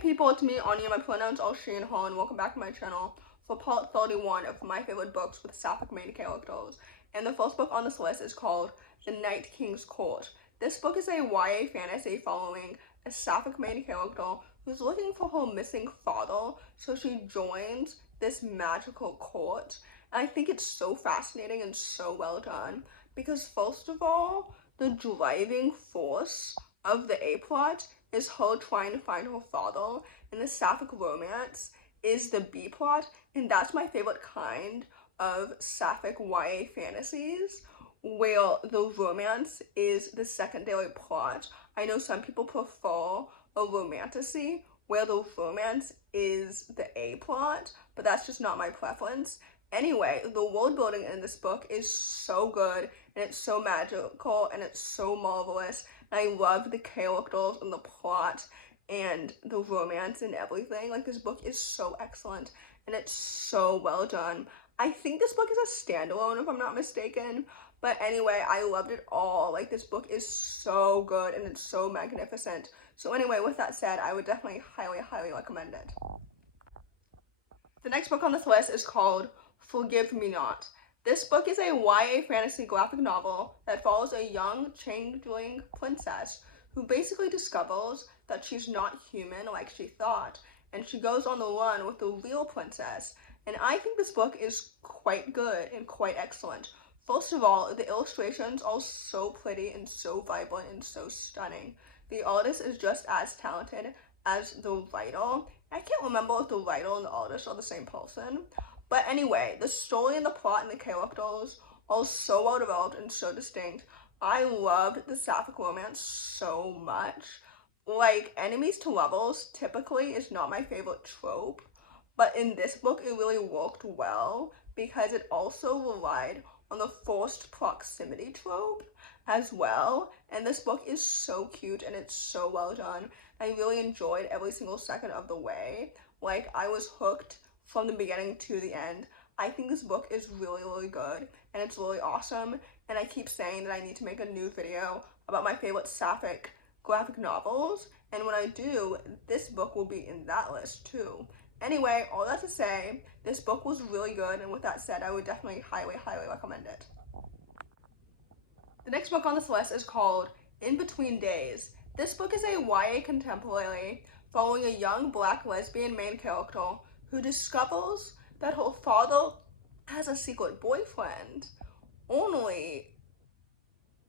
people, it's me, Anja. My pronouns are she and her, and welcome back to my channel for part 31 of my favorite books with sapphic main characters. And the first book on this list is called The Night King's Court. This book is a YA fantasy following a sapphic main character who's looking for her missing father, so she joins this magical court. And I think it's so fascinating and so well done because, first of all, the driving force of the A plot is her trying to find her father, and the sapphic romance is the B plot, and that's my favorite kind of sapphic YA fantasies, where the romance is the secondary plot. I know some people prefer a romantasy where the romance is the A plot, but that's just not my preference. Anyway, the world building in this book is so good, and it's so magical, and it's so marvelous. And I love the characters and the plot and the romance and everything. Like, this book is so excellent, and it's so well done. I think this book is a standalone, if I'm not mistaken. But anyway, I loved it all. Like, this book is so good, and it's so magnificent. So anyway, with that said, I would definitely highly, highly recommend it. The next book on this list is called Forgive Me Not. This book is a YA fantasy graphic novel that follows a young changeling princess who basically discovers that she's not human like she thought, and she goes on the run with the real princess. And I think this book is quite good and quite excellent. First of all, the illustrations are so pretty and so vibrant and so stunning. The artist is just as talented as the writer. I can't remember if the writer and the artist are the same person. But anyway, the story and the plot and the characters are so well developed and so distinct. I loved the sapphic romance so much. Like, enemies to lovers typically is not my favorite trope, but in this book it really worked well because it also relied on the forced proximity trope as well. And this book is so cute and it's so well done. I really enjoyed every single second of the way. Like, I was hooked from the beginning to the end. I think this book is really, really good, and it's really awesome, and I keep saying that I need to make a new video about my favorite sapphic graphic novels, and when I do, this book will be in that list too. Anyway, all that to say, this book was really good, and with that said, I would definitely highly, highly recommend it. The next book on this list is called In Between Days. This book is a YA contemporary following a young black lesbian main character who discovers that her father has a secret boyfriend, only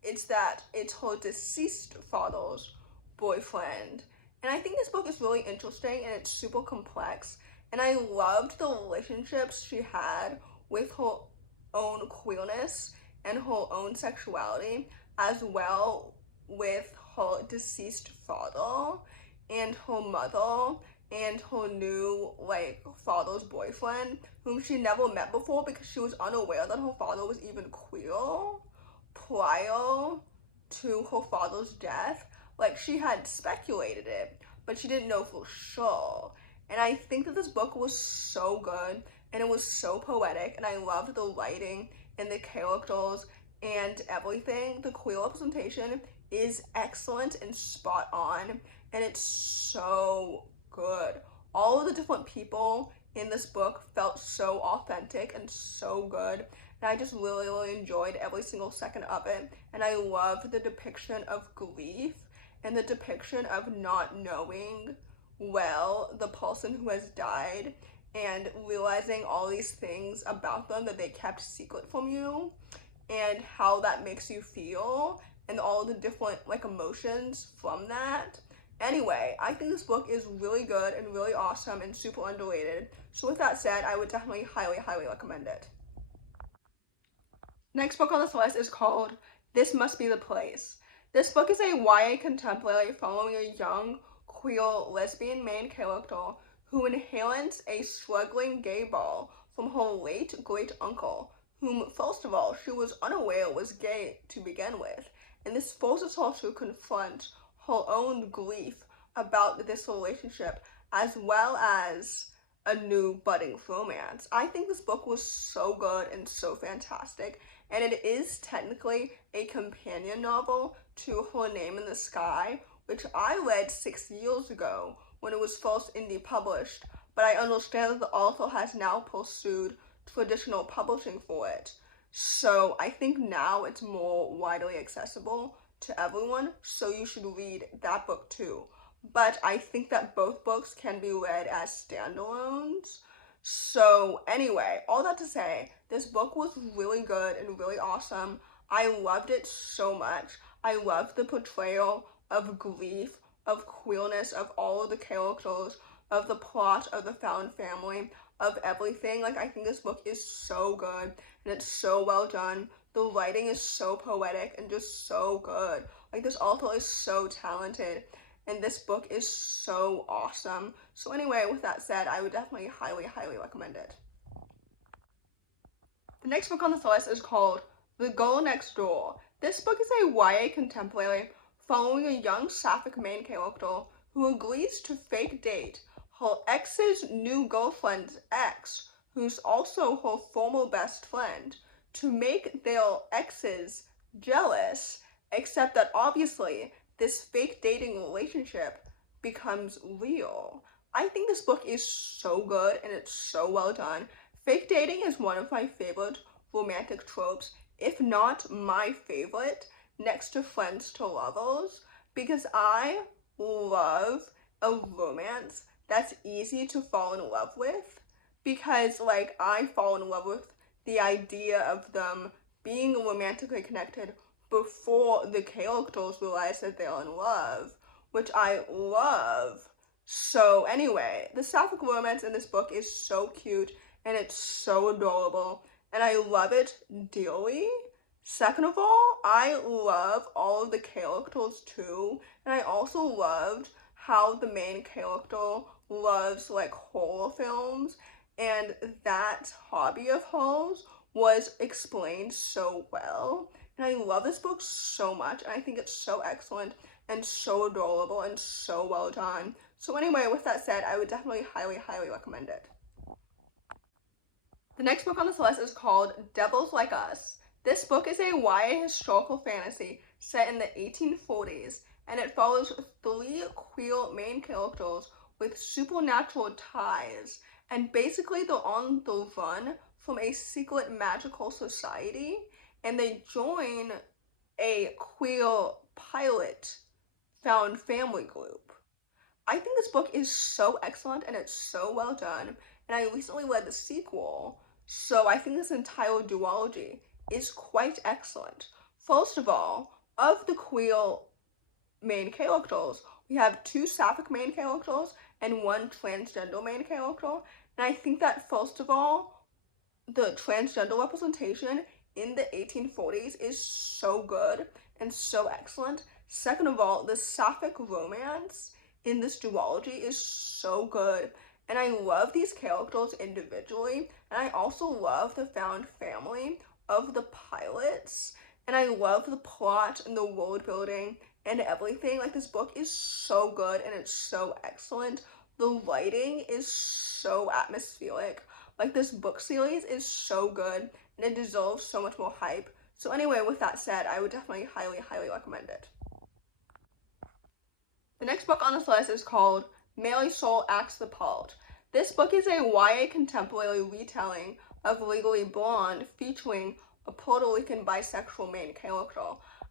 it's her deceased father's boyfriend. And I think this book is really interesting and it's super complex, and I loved the relationships she had with her own queerness and her own sexuality, as well with her deceased father and her mother and her new, father's boyfriend, whom she never met before because she was unaware that her father was even queer prior to her father's death. Like, she had speculated it, but she didn't know for sure. And I think that this book was so good, and it was so poetic, and I loved the writing and the characters and everything. The queer representation is excellent and spot on, and it's so good. All of the different people in this book felt so authentic and so good, and I just really, really enjoyed every single second of it. And I loved the depiction of grief and the depiction of not knowing well the person who has died and realizing all these things about them that they kept secret from you and how that makes you feel and all the different emotions from that. Anyway, I think this book is really good and really awesome and super underrated. So with that said, I would definitely highly, highly recommend it. Next book on this list is called This Must Be the Place. This book is a YA contemporary following a young, queer, lesbian main character who inherits a struggling gay ball from her late great-uncle, whom, first of all, she was unaware was gay to begin with. And this forces her to confront her own grief about this relationship, as well as a new budding romance. I think this book was so good and so fantastic, and it is technically a companion novel to Her Name in the Sky, which I read 6 years ago when it was first indie published, but I understand that the author has now pursued traditional publishing for it. So I think now it's more widely accessible to everyone, so you should read that book too. But I think that both books can be read as standalones. So anyway, all that to say, this book was really good and really awesome. I loved it so much. I loved the portrayal of grief, of queerness, of all of the characters, of the plot, of the found family, of everything. Like, I think this book is so good and it's so well done. The writing is so poetic and just so good. Like, this author is so talented and this book is so awesome. So anyway, with that said, I would definitely highly, highly recommend it. The next book on this list is called The Girl Next Door. This book is a YA contemporary following a young sapphic main character who agrees to fake date her ex's new girlfriend's ex, who's also her former best friend, to make their exes jealous, except that obviously this fake dating relationship becomes real. I think this book is so good and it's so well done. Fake dating is one of my favorite romantic tropes, if not my favorite, next to friends to lovers, because I love a romance that's easy to fall in love with, because like I fall in love with the idea of them being romantically connected before the characters realize that they're in love, which I love. So anyway, the sapphic romance in this book is so cute and it's so adorable and I love it dearly. Second of all, I love all of the characters too, and I also loved how the main character loves like horror films, and that hobby of hers was explained so well. And I love this book so much, and I think it's so excellent and so adorable and so well done. So anyway, with that said, I would definitely highly, highly recommend it. The next book on this list is called Devils Like Us. This book is a YA historical fantasy set in the 1840s, and it follows 3 queer main characters with supernatural ties, and basically they're on the run from a secret magical society, and they join a queer pilot found family group. I think this book is so excellent and it's so well done, and I recently read the sequel, so I think this entire duology is quite excellent. First of all, of the queer main characters, we have 2 sapphic main characters and 1 transgender main character, and I think that first of all, the transgender representation in the 1840s is so good and so excellent. Second of all, the sapphic romance in this duology is so good, and I love these characters individually, and I also love the found family of the pilots, and I love the plot and the world building and everything. Like, this book is so good and it's so excellent. The writing is so atmospheric. Like, this book series is so good and it deserves so much more hype. So anyway, with that said, I would definitely highly, highly recommend it. The next book on this list is called Marisol Acts the Part. This book is a YA contemporary retelling of Legally Blonde featuring a Puerto Rican bisexual main character.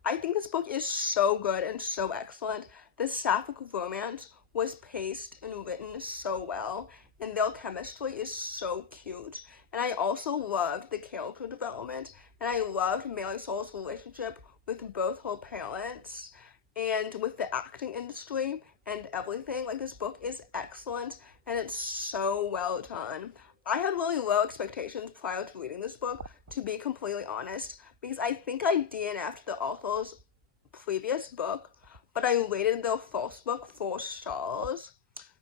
I think this book is so good and so excellent. The sapphic romance was paced and written so well, and their chemistry is so cute. And I also loved the character development, and I loved Marisol's relationship with both her parents and with the acting industry and everything. Like, this book is excellent and it's so well done. I had really low expectations prior to reading this book, to be completely honest, because I think I DNF'd the author's previous book, but I rated their first book 4 stars.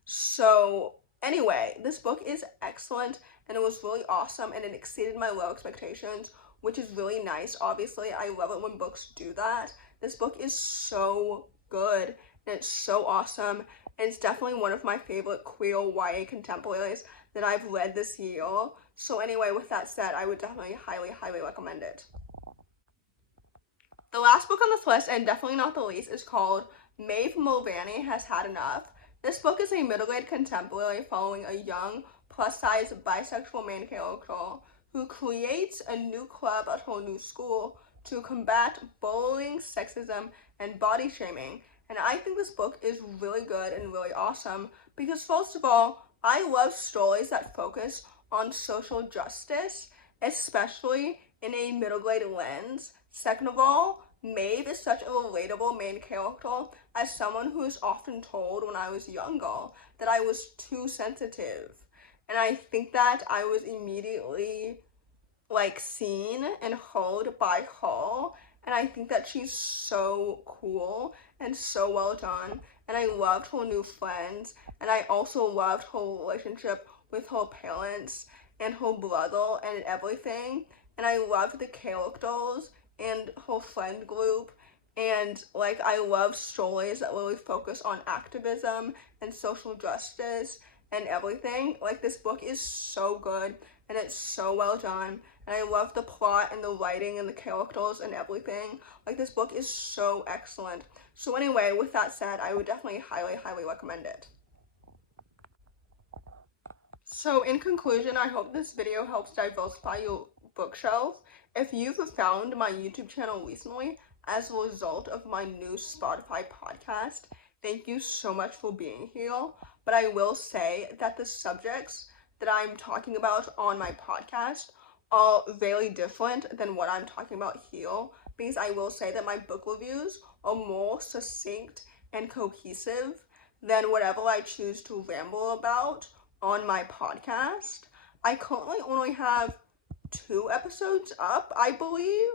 So anyway, this book is excellent and it was really awesome and it exceeded my low expectations, which is really nice. Obviously, I love it when books do that. This book is so good and it's so awesome, and it's definitely one of my favorite queer YA contemporaries that I've read this year. So anyway, with that said, I would definitely highly, highly recommend it. The last book on this list, and definitely not the least, is called Maeve Mulvaney Has Had Enough. This book is a middle-aged contemporary following a young, plus-size bisexual main character who creates a new club at her new school to combat bullying, sexism, and body shaming. And I think this book is really good and really awesome because, first of all, I love stories that focus on social justice, especially in a middle-aged lens. Second of all, Maeve is such a relatable main character as someone who is often told when I was younger that I was too sensitive. And I think that I was immediately seen and heard by her. And I think that she's so cool and so well done. And I loved her new friends. And I also loved her relationship with her parents and her brother and everything. And I loved the characters and her friend group, and I love stories that really focus on activism and social justice and everything. This book is so good and it's so well done, and I love the plot and the writing and the characters and everything. This book is so excellent. So anyway, with that said, I would definitely highly recommend it. So in conclusion, I hope this video helps diversify your bookshelf. If you've found my YouTube channel recently as a result of my new Spotify podcast, thank you so much for being here. But I will say that the subjects that I'm talking about on my podcast are very different than what I'm talking about here, because I will say that my book reviews are more succinct and cohesive than whatever I choose to ramble about on my podcast. I currently only have 2 episodes up, I believe.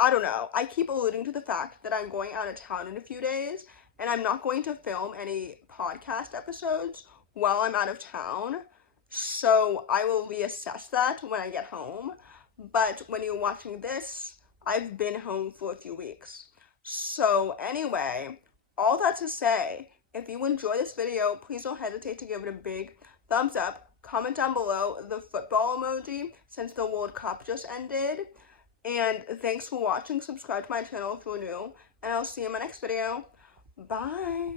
I don't know. I keep alluding to the fact that I'm going out of town in a few days, and I'm not going to film any podcast episodes while I'm out of town. So I will reassess that when I get home. But when you're watching this, I've been home for a few weeks. So anyway, all that to say, if you enjoy this video, please don't hesitate to give it a big thumbs up. Comment down below the football emoji since the World Cup just ended. And thanks for watching. Subscribe to my channel if you're new. And I'll see you in my next video. Bye.